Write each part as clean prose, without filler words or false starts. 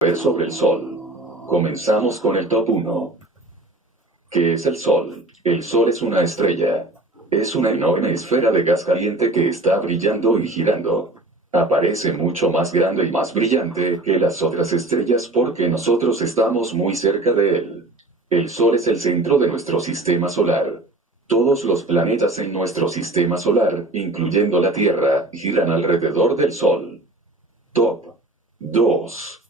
Ver sobre el Sol. Comenzamos con el top 1. ¿Qué es el Sol? El Sol es una estrella. Es una enorme esfera de gas caliente que está brillando y girando. Aparece mucho más grande y más brillante que las otras estrellas porque nosotros estamos muy cerca de él. El Sol es el centro de nuestro sistema solar. Todos los planetas en nuestro sistema solar, incluyendo la Tierra, giran alrededor del Sol. Top 2.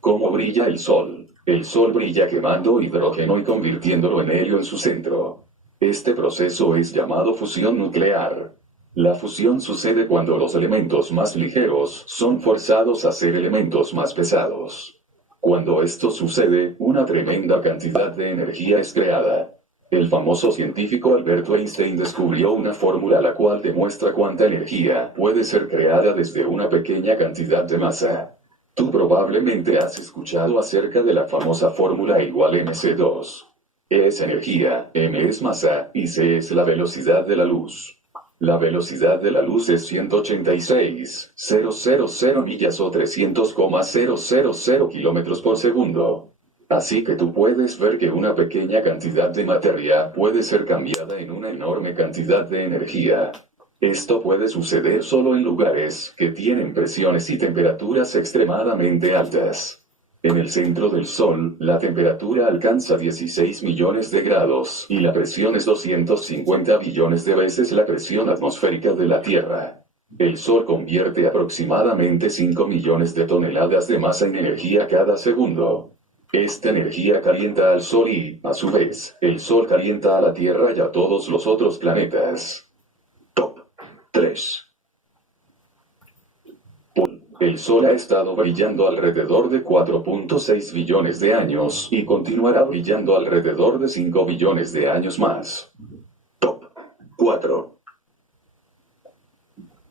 ¿Cómo brilla el Sol? El Sol brilla quemando hidrógeno y convirtiéndolo en helio en su centro. Este proceso es llamado fusión nuclear. La fusión sucede cuando los elementos más ligeros son forzados a ser elementos más pesados. Cuando esto sucede, una tremenda cantidad de energía es creada. El famoso científico Albert Einstein descubrió una fórmula la cual demuestra cuánta energía puede ser creada desde una pequeña cantidad de masa. Tú probablemente has escuchado acerca de la famosa fórmula igual mc2. E es energía, m es masa, y c es la velocidad de la luz. La velocidad de la luz es 186,000 millas o 300,000 kilómetros por segundo. Así que tú puedes ver que una pequeña cantidad de materia puede ser cambiada en una enorme cantidad de energía. Esto puede suceder solo en lugares que tienen presiones y temperaturas extremadamente altas. En el centro del Sol, la temperatura alcanza 16 millones de grados y la presión es 250 billones de veces la presión atmosférica de la Tierra. El Sol convierte aproximadamente 5 millones de toneladas de masa en energía cada segundo. Esta energía calienta al Sol y, a su vez, el Sol calienta a la Tierra y a todos los otros planetas. 3. El Sol ha estado brillando alrededor de 4.6 billones de años y continuará brillando alrededor de 5 billones de años más. Top 4.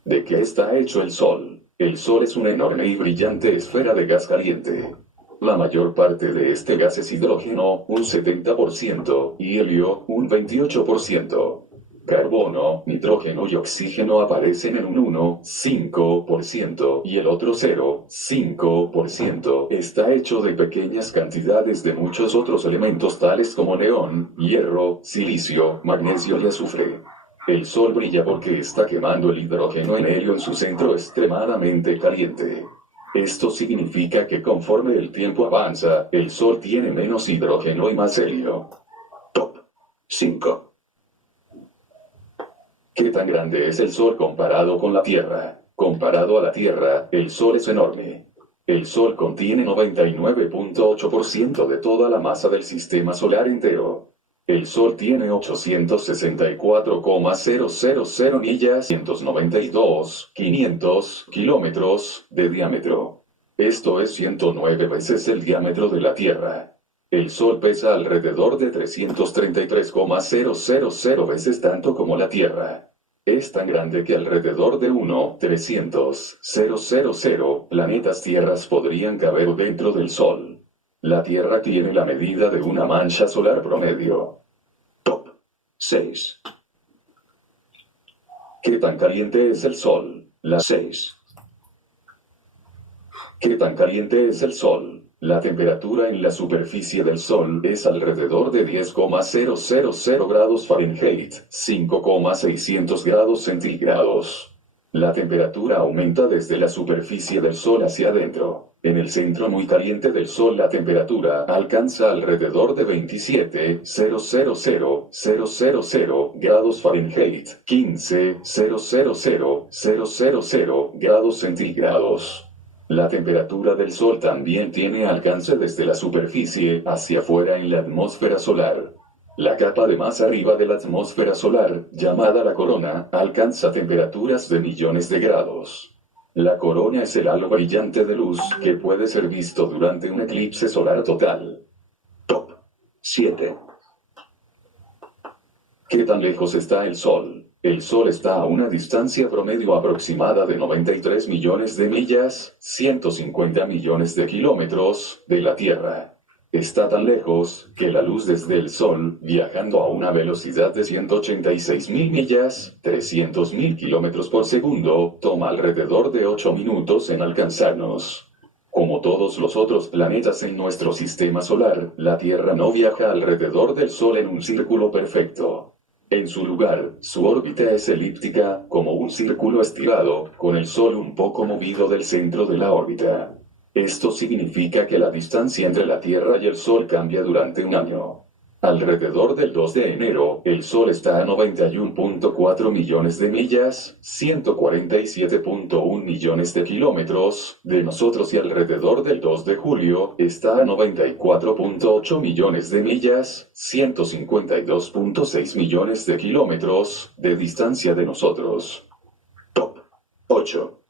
¿De qué está hecho el Sol? El Sol es una enorme y brillante esfera de gas caliente. La mayor parte de este gas es hidrógeno, un 70%, y helio, un 28%. Carbono, nitrógeno y oxígeno aparecen en un 1,5% y el otro 0,5% está hecho de pequeñas cantidades de muchos otros elementos tales como neón, hierro, silicio, magnesio y azufre. El Sol brilla porque está quemando el hidrógeno en helio en su centro extremadamente caliente. Esto significa que conforme el tiempo avanza, el Sol tiene menos hidrógeno y más helio. Top 5. ¿Qué tan grande es el Sol comparado con la Tierra? Comparado a la Tierra, el Sol es enorme. El Sol contiene 99.8% de toda la masa del sistema solar entero. El Sol tiene 864,000 millas, 192,500 kilómetros de diámetro. Esto es 109 veces el diámetro de la Tierra. El Sol pesa alrededor de 333,000 veces tanto como la Tierra. Es tan grande que alrededor de 1,300,000 planetas tierras podrían caber dentro del Sol. La Tierra tiene la medida de una mancha solar promedio. Top 6. ¿Qué tan caliente es el Sol? La 6. ¿Qué tan caliente es el Sol? La temperatura en la superficie del Sol es alrededor de 10,000 grados Fahrenheit, 5,600 grados centígrados. La temperatura aumenta desde la superficie del Sol hacia adentro. En el centro muy caliente del Sol la temperatura alcanza alrededor de 27,000 grados Fahrenheit, 15,000 grados centígrados. La temperatura del Sol también tiene alcance desde la superficie hacia afuera en la atmósfera solar. La capa de más arriba de la atmósfera solar, llamada la corona, alcanza temperaturas de millones de grados. La corona es el halo brillante de luz que puede ser visto durante un eclipse solar total. Top 7. ¿Qué tan lejos está el Sol? El Sol está a una distancia promedio aproximada de 93 millones de millas, 150 millones de kilómetros, de la Tierra. Está tan lejos que la luz desde el Sol, viajando a una velocidad de 186.000 millas, 300.000 kilómetros por segundo, toma alrededor de 8 minutos en alcanzarnos. Como todos los otros planetas en nuestro sistema solar, la Tierra no viaja alrededor del Sol en un círculo perfecto. En su lugar, su órbita es elíptica, como un círculo estirado, con el Sol un poco movido del centro de la órbita. Esto significa que la distancia entre la Tierra y el Sol cambia durante un año. Alrededor del 2 de enero, el Sol está a 91.4 millones de millas, 147.1 millones de kilómetros, de nosotros y alrededor del 2 de julio, está a 94.8 millones de millas, 152.6 millones de kilómetros, de distancia de nosotros. Top 8.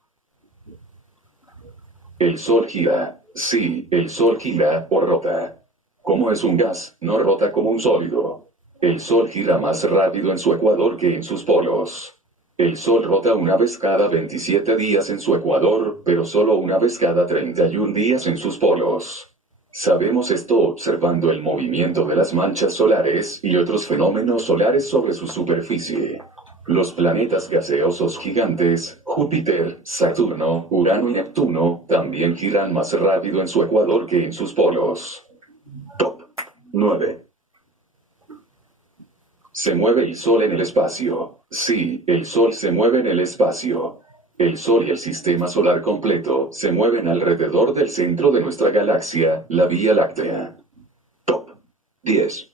El Sol gira. Sí, el Sol gira o rota. Como es un gas, no rota como un sólido. El Sol gira más rápido en su ecuador que en sus polos. El Sol rota una vez cada 27 días en su ecuador, pero solo una vez cada 31 días en sus polos. Sabemos esto observando el movimiento de las manchas solares y otros fenómenos solares sobre su superficie. Los planetas gaseosos gigantes, Júpiter, Saturno, Urano y Neptuno, también giran más rápido en su ecuador que en sus polos. Top 9. Se mueve el Sol en el espacio. Sí, el Sol se mueve en el espacio. El Sol y el sistema solar completo se mueven alrededor del centro de nuestra galaxia, la Vía Láctea. Top 10.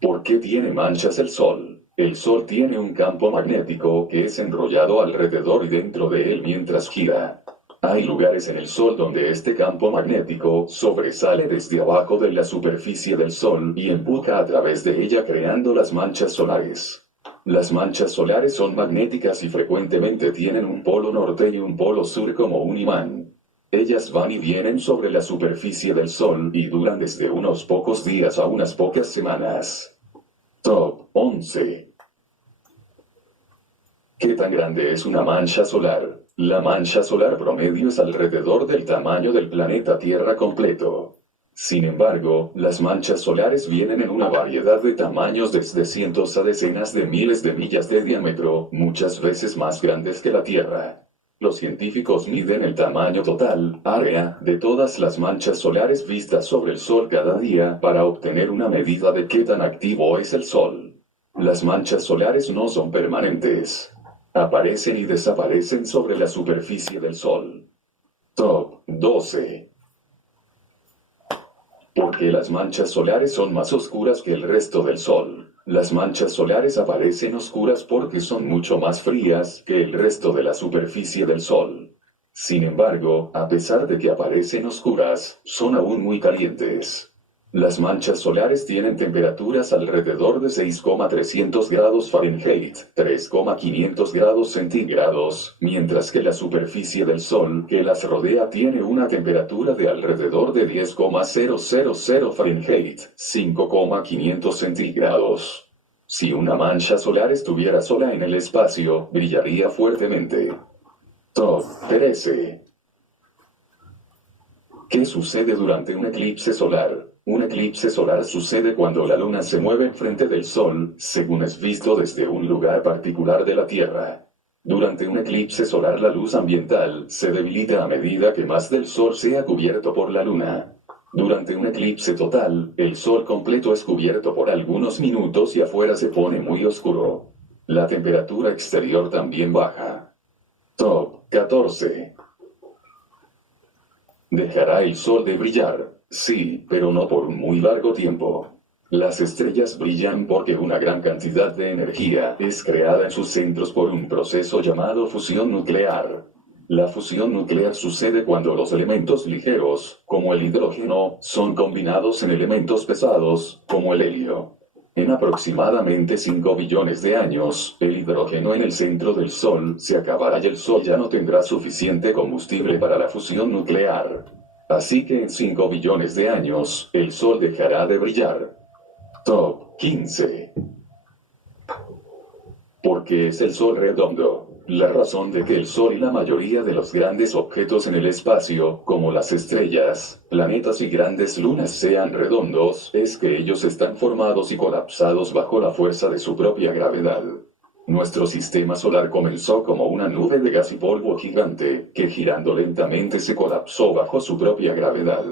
¿Por qué tiene manchas el Sol? El Sol tiene un campo magnético que es enrollado alrededor y dentro de él mientras gira. Hay lugares en el Sol donde este campo magnético sobresale desde abajo de la superficie del Sol y empuja a través de ella creando las manchas solares. Las manchas solares son magnéticas y frecuentemente tienen un polo norte y un polo sur como un imán. Ellas van y vienen sobre la superficie del Sol y duran desde unos pocos días a unas pocas semanas. Top 11. ¿Qué tan grande es una mancha solar? La mancha solar promedio es alrededor del tamaño del planeta Tierra completo. Sin embargo, las manchas solares vienen en una variedad de tamaños desde cientos a decenas de miles de millas de diámetro, muchas veces más grandes que la Tierra. Los científicos miden el tamaño total, área, de todas las manchas solares vistas sobre el Sol cada día para obtener una medida de qué tan activo es el Sol. Las manchas solares no son permanentes. Aparecen y desaparecen sobre la superficie del Sol. Top 12. Porque las manchas solares son más oscuras que el resto del Sol. Las manchas solares aparecen oscuras porque son mucho más frías que el resto de la superficie del Sol. Sin embargo, a pesar de que aparecen oscuras, son aún muy calientes. Las manchas solares tienen temperaturas alrededor de 6,300 grados Fahrenheit, 3,500 grados centígrados, mientras que la superficie del Sol que las rodea tiene una temperatura de alrededor de 10,000 Fahrenheit, 5,500 centígrados. Si una mancha solar estuviera sola en el espacio, brillaría fuertemente. Top 13. ¿Qué sucede durante un eclipse solar? Un eclipse solar sucede cuando la Luna se mueve enfrente del Sol, según es visto desde un lugar particular de la Tierra. Durante un eclipse solar la luz ambiental se debilita a medida que más del Sol sea cubierto por la Luna. Durante un eclipse total, el Sol completo es cubierto por algunos minutos y afuera se pone muy oscuro. La temperatura exterior también baja. Top 14. ¿Dejará el Sol de brillar? Sí, pero no por un muy largo tiempo. Las estrellas brillan porque una gran cantidad de energía es creada en sus centros por un proceso llamado fusión nuclear. La fusión nuclear sucede cuando los elementos ligeros, como el hidrógeno, son combinados en elementos pesados, como el helio. En aproximadamente 5 billones de años, el hidrógeno en el centro del Sol se acabará y el Sol ya no tendrá suficiente combustible para la fusión nuclear. Así que en 5 billones de años, el Sol dejará de brillar. Top 15. ¿Por qué es el Sol redondo? La razón de que el Sol y la mayoría de los grandes objetos en el espacio, como las estrellas, planetas y grandes lunas sean redondos, es que ellos están formados y colapsados bajo la fuerza de su propia gravedad. Nuestro sistema solar comenzó como una nube de gas y polvo gigante, que girando lentamente se colapsó bajo su propia gravedad.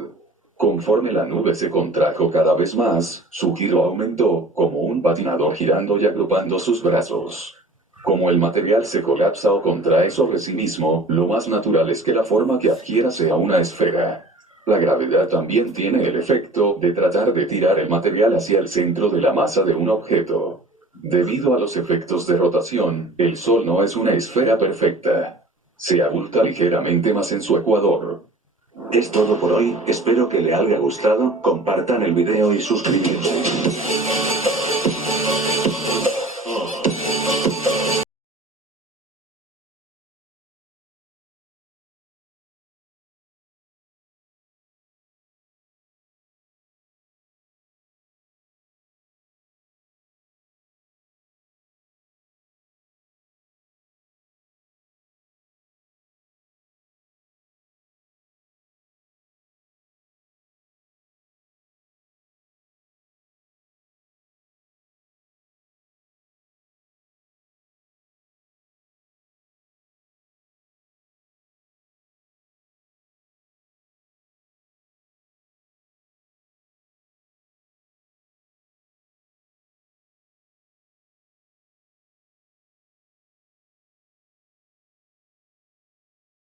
Conforme la nube se contrajo cada vez más, su giro aumentó, como un patinador girando y agrupando sus brazos. Como el material se colapsa o contrae sobre sí mismo, lo más natural es que la forma que adquiera sea una esfera. La gravedad también tiene el efecto de tratar de tirar el material hacia el centro de la masa de un objeto. Debido a los efectos de rotación, el Sol no es una esfera perfecta. Se abulta ligeramente más en su ecuador. Es todo por hoy, espero que le haya gustado, compartan el video y suscríbanse.